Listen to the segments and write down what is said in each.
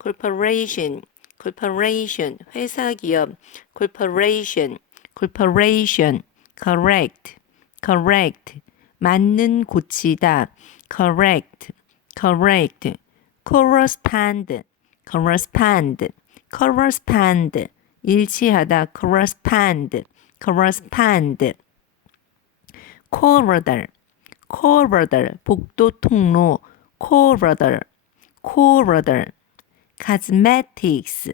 corporation, corporation, 회사 기업, corporation, corporation, correct, correct, 맞는 고치다, correct, correct, correspond, correspond, correspond, 일치하다, correspond, correspond, corridor, corridor, 복도 통로, corridor, corridor, cosmetics,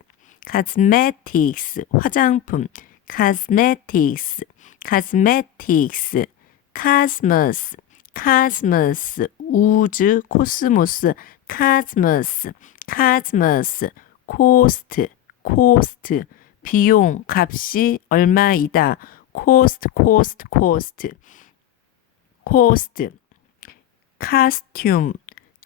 cosmetics, 화장품, cosmetics, cosmetics, cosmos, cosmos, 우주, 코스모스, cosmos, cosmos, cost, cost, 비용, 값이 얼마이다. cost, cost, cost, cost, costume,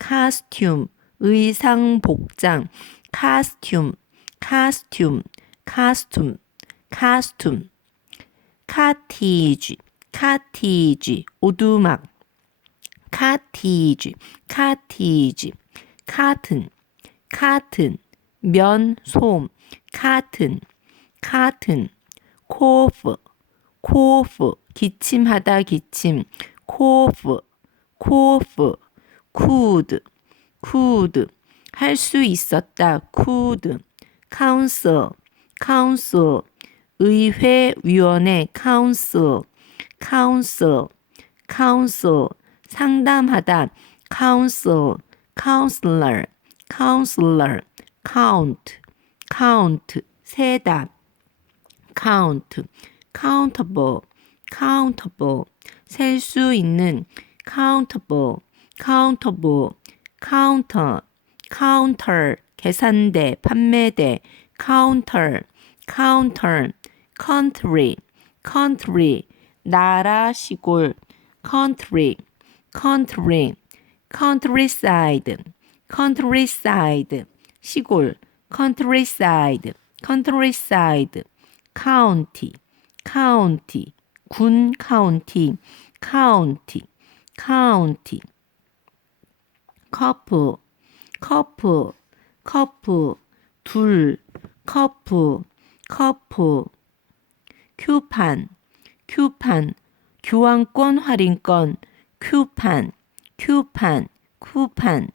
costume, 의상 복장, costume, costume, costume, costume, cottage, cottage, 오두막, cottage, cottage, cotton, cotton, 면, 솜, cotton, cotton, cough, cough, 기침하다 기침, cough, cough, could, could 할 수 있었다 could council council 의회 위원회 council council council 상담하다 council counselor counselor count count 세다 count countable countable 셀 수 있는 countable countable 카운터, 카운터, 계산대, 판매대, 카운터, 카운터, country, country, 나라, 시골, country, country, countryside, countryside, 시골, countryside, countryside, county, county, 군, county, county, county. 커프 커프 커프 둘 커프 커프 큐판 큐판 교환권 할인권 큐판 큐판 쿠판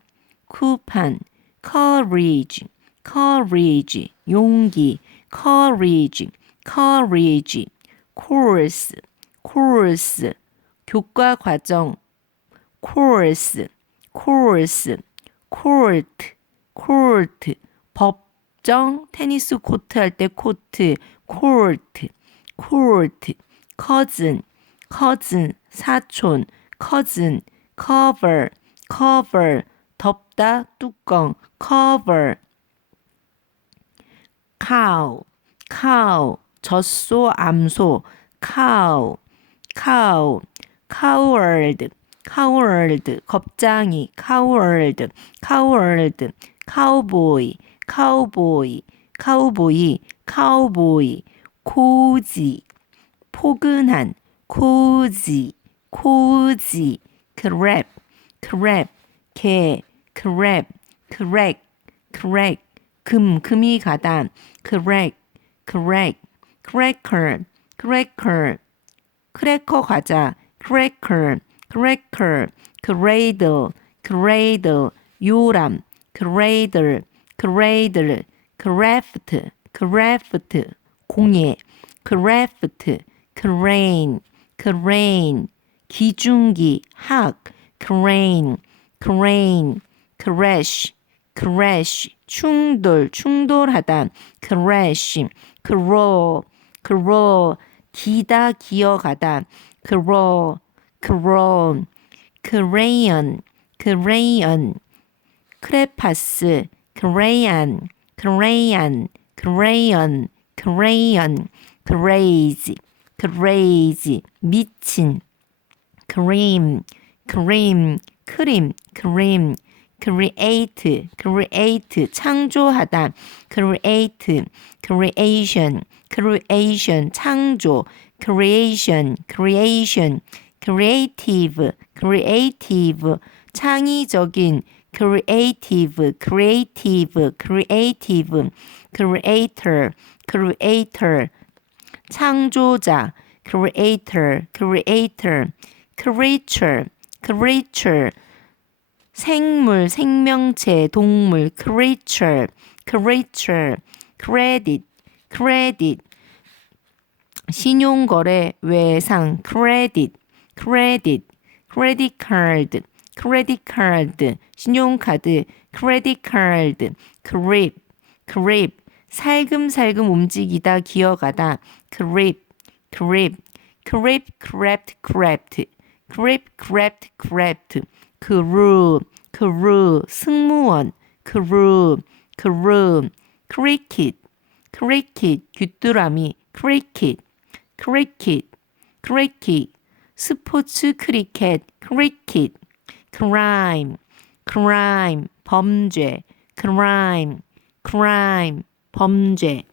쿠판 courage courage 용기 courage courage course course 교과 과정 course course, court, court, 법정, 테니스 코트 할 때 코트, court, court, cousin, cousin, 사촌, cousin, cover, cover, 덮다, 뚜껑, cover, cow, cow, 젖소, 암소, cow, cow, coward, 카우월드, 겁장이, 카우월드, 카우월드, 카우보이, 카우보이, 카우보이, 카우보이, 코지, 포근한, 코지, 코지, 크랩, 크랩, 개, 크랩, 크랙, 크랙, 금, 금이 가담, 크랙, 크랙, 크래커, 크래커, 크래커 과자, 크래커, cracker, cradle, cradle, 요람, cradle, cradle, craft, craft, 공예, craft, crane, crane, 기중기, 학, crane, crane, crash, crash, 충돌, 충돌하다, crash, crawl, crawl, 기다, 기어가다, crawl, 크론, 크레이언, 크레이언, 크레파스, 크레안, 크레안, 크레이언, 크레이언, 크레이지, 크레이지, 미친, 크림, 크림, 크림, 크림, create, create, 창조하다, create, creation, creation, 창조, creation, creation, creative, creative, 창의적인, creative, creative, creative, creator, creator, 창조자, creator, creator, creature, creature, 생물, 생명체, 동물, creature, creature, credit, credit, 신용거래, 외상, credit, credit, credit card, credit card, 신용카드, credit card, grip, grip, 살금살금 움직이다, 기어가다, grip, grip, grip, grabbed, grabbed, grip, grabbed, grabbed, crew, crew, 승무원, crew, crew, cricket, cricket, 귀뚜라미, cricket, cricket, cricket, 스포츠 크리켓, 크리킷, crime, crime, 범죄, crime, crime, 범죄.